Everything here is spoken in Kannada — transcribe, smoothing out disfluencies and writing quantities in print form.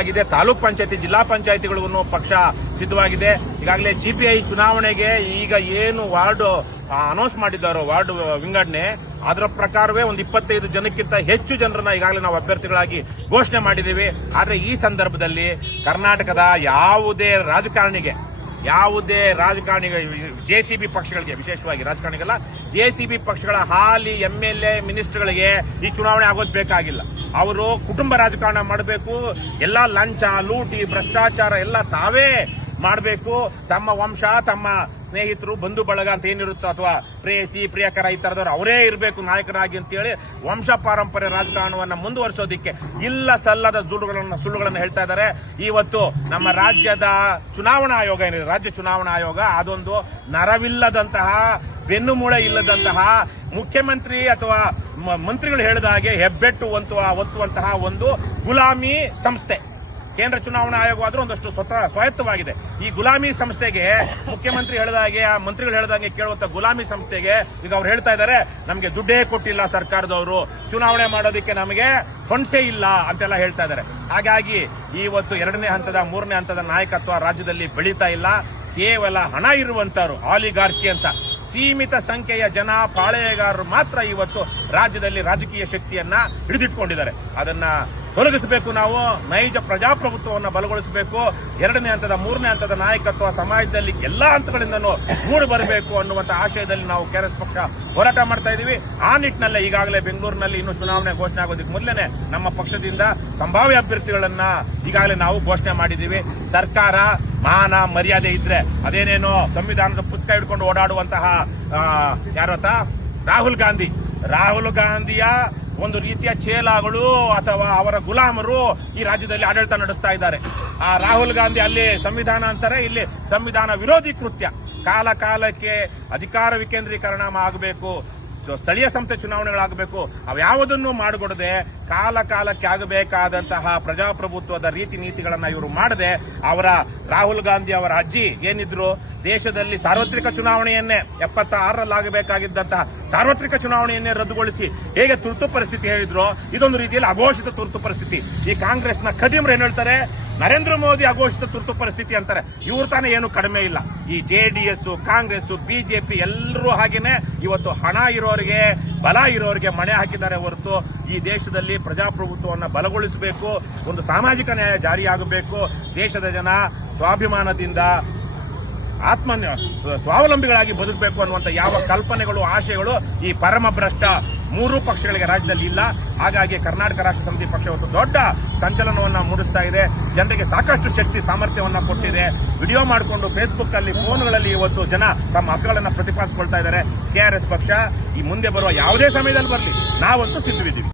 ಸಿದ್ಧವಾಗಿದೆ. ತಾಲೂಕ್ ಪಂಚಾಯತಿ, ಜಿಲ್ಲಾ ಪಂಚಾಯತಿಗಳಿಗೂ ಪಕ್ಷ ಸಿದ್ಧವಾಗಿದೆ. ಈಗಾಗಲೇ GPI ಚುನಾವಣೆಗೆ ಈಗ ಏನು ವಾರ್ಡ್ ಅನೌನ್ಸ್ ಮಾಡಿದ್ದಾರೋ, ವಾರ್ಡ್ ವಿಂಗಡಣೆ, ಅದರ ಪ್ರಕಾರವೇ ಒಂದು 25 ಜನಕ್ಕಿಂತ ಹೆಚ್ಚು ಜನರನ್ನ ಈಗಾಗಲೇ ನಾವು ಅಭ್ಯರ್ಥಿಗಳಾಗಿ ಘೋಷಣೆ ಮಾಡಿದ್ದೀವಿ. ಆದರೆ ಈ ಸಂದರ್ಭದಲ್ಲಿ ಕರ್ನಾಟಕದ ಯಾವುದೇ ರಾಜಕಾರಣಿಗೆ JCB ಪಕ್ಷಗಳಿಗೆ, ವಿಶೇಷವಾಗಿ ರಾಜಕಾರಣಿಗಲ್ಲ, JCB ಪಕ್ಷಗಳ ಹಾಲಿ MLA ಮಿನಿಸ್ಟರ್ಗಳಿಗೆ ಈ ಚುನಾವಣೆ ಆಗೋದು ಬೇಕಾಗಿಲ್ಲ. ಅವರು ಕುಟುಂಬ ರಾಜಕಾರಣ ಮಾಡಬೇಕು. ಎಲ್ಲ ಲಂಚ, ಲೂಟಿ, ಭ್ರಷ್ಟಾಚಾರ ಎಲ್ಲ ತಾವೇ ಮಾಡಬೇಕು. ತಮ್ಮ ವಂಶ, ತಮ್ಮ ಸ್ನೇಹಿತರು, ಬಂಧು ಬಳಗ ಅಂತ ಏನಿರುತ್ತೋ, ಅಥವಾ ಪ್ರೇಯಸಿ, ಪ್ರಿಯಕರ, ಈ ತರದವರು ಅವರೇ ಇರಬೇಕು ನಾಯಕರಾಗಿ ಅಂತೇಳಿ ವಂಶ ಪಾರಂಪರ್ಯ ರಾಜಕಾರಣವನ್ನು ಮುಂದುವರಿಸೋದಿಕ್ಕೆ ಇಲ್ಲ ಸಲ್ಲದ ಸುಳ್ಳುಗಳನ್ನು ಹೇಳ್ತಾ ಇದ್ದಾರೆ. ಇವತ್ತು ನಮ್ಮ ರಾಜ್ಯದ ಚುನಾವಣಾ ಆಯೋಗ ಏನಿದೆ, ರಾಜ್ಯ ಚುನಾವಣಾ ಆಯೋಗ, ಅದೊಂದು ನರವಿಲ್ಲದಂತಹ, ಬೆನ್ನುಮೂಳೆ ಇಲ್ಲದಂತಹ, ಮುಖ್ಯಮಂತ್ರಿ ಅಥವಾ ಮಂತ್ರಿಗಳು ಹೇಳಿದ ಹಾಗೆ ಹೆಬ್ಬೆಟ್ಟು ಒತ್ತುವಂತಹ ಒಂದು ಗುಲಾಮಿ ಸಂಸ್ಥೆ. ಕೇಂದ್ರ ಚುನಾವಣಾ ಆಯೋಗ ಆದ್ರೂ ಒಂದಷ್ಟು ಸ್ವಾಯತ್ತವಾಗಿದೆ. ಈ ಗುಲಾಮಿ ಸಂಸ್ಥೆಗೆ, ಮುಖ್ಯಮಂತ್ರಿ ಹೇಳಿದಾಗೆ, ಆ ಮಂತ್ರಿಗಳು ಹೇಳಿದಾಗೆ ಕೇಳುವಂತ ಗುಲಾಮಿ ಸಂಸ್ಥೆಗೆ ಈಗ ಅವ್ರು ಹೇಳ್ತಾ ಇದ್ದಾರೆ, ನಮಗೆ ದುಡ್ಡೇ ಕೊಟ್ಟಿಲ್ಲ ಸರ್ಕಾರದವರು, ಚುನಾವಣೆ ಮಾಡೋದಕ್ಕೆ ನಮಗೆ ಫಂಡ್ಸೇ ಇಲ್ಲ ಅಂತೆಲ್ಲ ಹೇಳ್ತಾ ಇದ್ದಾರೆ. ಹಾಗಾಗಿ ಇವತ್ತು 2ನೇ ಹಂತದ 3ನೇ ಹಂತದ ನಾಯಕತ್ವ ರಾಜ್ಯದಲ್ಲಿ ಬೆಳೀತಾ ಇಲ್ಲ. ಕೇವಲ ಹಣ ಇರುವಂತವರು, ಆಲಿಗಾರ್ಕಿ ಅಂತ ಸೀಮಿತ ಸಂಖ್ಯೆಯ ಜನ, ಪಾಳೆಯಗಾರರು ಮಾತ್ರ ಇವತ್ತು ರಾಜ್ಯದಲ್ಲಿ ರಾಜಕೀಯ ಶಕ್ತಿಯನ್ನ ಹಿಡಿದಿಟ್ಕೊಂಡಿದ್ದಾರೆ. ಅದನ್ನ ತೊಲಗಿಸಬೇಕು. ನಾವು ನೈಜ ಪ್ರಜಾಪ್ರಭುತ್ವವನ್ನು ಬಲಗೊಳಿಸಬೇಕು. 2ನೇ ಹಂತದ 3ನೇ ಹಂತದ ನಾಯಕತ್ವ ಸಮಾಜದಲ್ಲಿ ಎಲ್ಲಾ ಹಂತಗಳಿಂದಲೂ ಮೂಡಿ ಬರಬೇಕು ಅನ್ನುವಂತ ಆಶಯದಲ್ಲಿ ನಾವು KRS ಪಕ್ಷ ಹೋರಾಟ ಮಾಡ್ತಾ ಇದ್ದೀವಿ. ಆ ನಿಟ್ಟಿನಲ್ಲೇ ಈಗಾಗಲೇ ಬೆಂಗಳೂರಿನಲ್ಲಿ ಇನ್ನು ಚುನಾವಣೆ ಘೋಷಣೆ ಆಗೋದಕ್ಕೆ ಮೊದಲೇ ನಮ್ಮ ಪಕ್ಷದಿಂದ ಸಂಭಾವ್ಯ ಅಭ್ಯರ್ಥಿಗಳನ್ನ ಈಗಾಗಲೇ ನಾವು ಘೋಷಣೆ ಮಾಡಿದ್ದೀವಿ. ಸರ್ಕಾರ ಮಾನ ಮರ್ಯಾದೆ ಇದ್ರೆ, ಅದೇನೇನೋ ಸಂವಿಧಾನದ ಪುಸ್ತಕ ಹಿಡ್ಕೊಂಡು ಓಡಾಡುವಂತಹ ಯಾರತ್ತ ರಾಹುಲ್ ಗಾಂಧಿಯ ಒಂದು ರೀತಿಯ ಚೇಲಾಗಳು ಅಥವಾ ಅವರ ಗುಲಾಮರು ಈ ರಾಜ್ಯದಲ್ಲಿ ಆಡಳಿತ ನಡೆಸ್ತಾ ಇದ್ದಾರೆ. ಆ ರಾಹುಲ್ ಗಾಂಧಿ ಅಲ್ಲಿ ಸಂವಿಧಾನ ಅಂತಾರೆ, ಇಲ್ಲಿ ಸಂವಿಧಾನ ವಿರೋಧಿ ಕೃತ್ಯ. ಕಾಲಕ್ಕೆ ಅಧಿಕಾರ ವಿಕೇಂದ್ರೀಕರಣ ಆಗಬೇಕು, ಸ್ಥಳೀಯ ಸಂಸ್ಥೆ ಚುನಾವಣೆಗಳಾಗಬೇಕು, ಅವ್ಯಾವುದನ್ನು ಮಾಡಿಕೊಡದೆ ಕಾಲಕ್ಕೆ ಆಗಬೇಕಾದಂತಹ ಪ್ರಜಾಪ್ರಭುತ್ವದ ರೀತಿ ನೀತಿಗಳನ್ನ ಇವರು ಮಾಡದೆ, ಅವರ ರಾಹುಲ್ ಗಾಂಧಿ ಅವರ ಅಜ್ಜಿ ಏನಿದ್ರು, ದೇಶದಲ್ಲಿ ಸಾರ್ವತ್ರಿಕ ಚುನಾವಣೆಯನ್ನೇ 76ರಲ್ಲಿ ಆಗಬೇಕಾಗಿದ್ದಂತಹ ಸಾರ್ವತ್ರಿಕ ಚುನಾವಣೆಯನ್ನೇ ರದ್ದುಗೊಳಿಸಿ ಹೇಗೆ ತುರ್ತು ಪರಿಸ್ಥಿತಿ ಹೇಳಿದ್ರು, ಇದೊಂದು ರೀತಿಯಲ್ಲಿ ಅಘೋಷಿತ ತುರ್ತು ಪರಿಸ್ಥಿತಿ. ಈ ಕಾಂಗ್ರೆಸ್ನ ಖದೀಮ್ರು ಏನ್ ಹೇಳ್ತಾರೆ, ನರೇಂದ್ರ ಮೋದಿ ಅಘೋಷಿತ ತುರ್ತು ಪರಿಸ್ಥಿತಿ ಅಂತಾರೆ. ಇವ್ರ ತಾನೇ ಏನು ಕಡಿಮೆ ಇಲ್ಲ. ಈ JDS, ಕಾಂಗ್ರೆಸ್, BJP ಎಲ್ಲರೂ ಹಾಗೇನೆ ಇವತ್ತು ಹಣ ಇರೋರಿಗೆ, ಬಲ ಇರೋರಿಗೆ ಮಣೆ ಹಾಕಿದ್ದಾರೆ ಹೊರತು ಈ ದೇಶದಲ್ಲಿ ಪ್ರಜಾಪ್ರಭುತ್ವವನ್ನು ಬಲಗೊಳಿಸಬೇಕು, ಒಂದು ಸಾಮಾಜಿಕ ನ್ಯಾಯ ಜಾರಿಯಾಗಬೇಕು, ದೇಶದ ಜನ ಸ್ವಾಭಿಮಾನದಿಂದ ಸ್ವಾವಲಂಬಿಗಳಾಗಿ ಬದುಕಬೇಕು ಅನ್ನುವಂಥ ಯಾವ ಕಲ್ಪನೆಗಳು, ಆಶಯಗಳು ಈ ಪರಮ ಭ್ರಷ್ಟ 3 ಪಕ್ಷಗಳಿಗೆ ರಾಜ್ಯದಲ್ಲಿ ಇಲ್ಲ. ಹಾಗಾಗಿ ಕರ್ನಾಟಕ ರಾಷ್ಟ್ರ ಸಮಿತಿ ಪಕ್ಷ ಇವತ್ತು ದೊಡ್ಡ ಸಂಚಲನವನ್ನ ಮೂಡಿಸ್ತಾ ಇದೆ. ಜನರಿಗೆ ಸಾಕಷ್ಟು ಶಕ್ತಿ ಸಾಮರ್ಥ್ಯವನ್ನ ಕೊಟ್ಟಿದೆ. ವಿಡಿಯೋ ಮಾಡಿಕೊಂಡು ಫೇಸ್ಬುಕ್ ಅಲ್ಲಿ, ಫೋನ್ಗಳಲ್ಲಿ ಇವತ್ತು ಜನ ತಮ್ಮ ಹಕ್ಕುಗಳನ್ನು ಪ್ರತಿಪಾದಿಸಿಕೊಳ್ತಾ ಇದ್ದಾರೆ. KRS ಪಕ್ಷ ಈ ಮುಂದೆ ಬರುವ ಯಾವುದೇ ಸಮಯದಲ್ಲಿ ಬರಲಿ, ನಾವಂತೂ ಸಿದ್ಧವಿದ್ದೀವಿ.